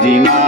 Dinah.